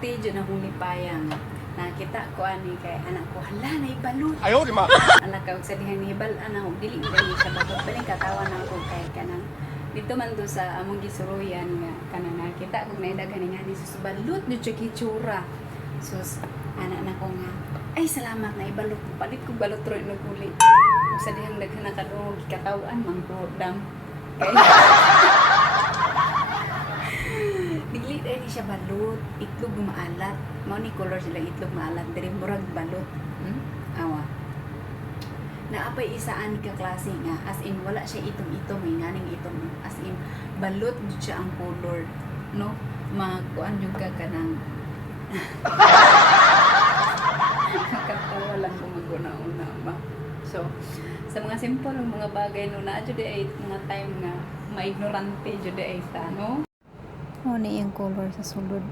ignorante dyan akong lipayang. Nakita ko ani kay anak ko, hala na ibalot. Ayaw, di ma. Anak ko sa dihan ni hibal ana ko dili dili siya balot. Balik katawa na ako kay kanang dito man do sa among gisuruyan nga kanang nakita ko na daghan nga ni sus balot ni chikitsura. Sus anak na ko nga ay salamat na ibalot ko palit ko balot ro no kuli. Ug sa dihang daghan na kadungog katawan man ko dam. Dili ni siya balot, itlog maalat. Mao ni color sila itlog maalat, diri murag balot. Awa. Naapay isaan ka klase nga as in wala siya itom-itom, may nganing itom. As in balot jud siya ang color, no? Magkuan jud ka kanang kakatawa lang kung maguna-una ba. So, sa mga simple mga bagay no na jud ay mga time nga maignorante jud ay sa no. Ano yung color sa sulod.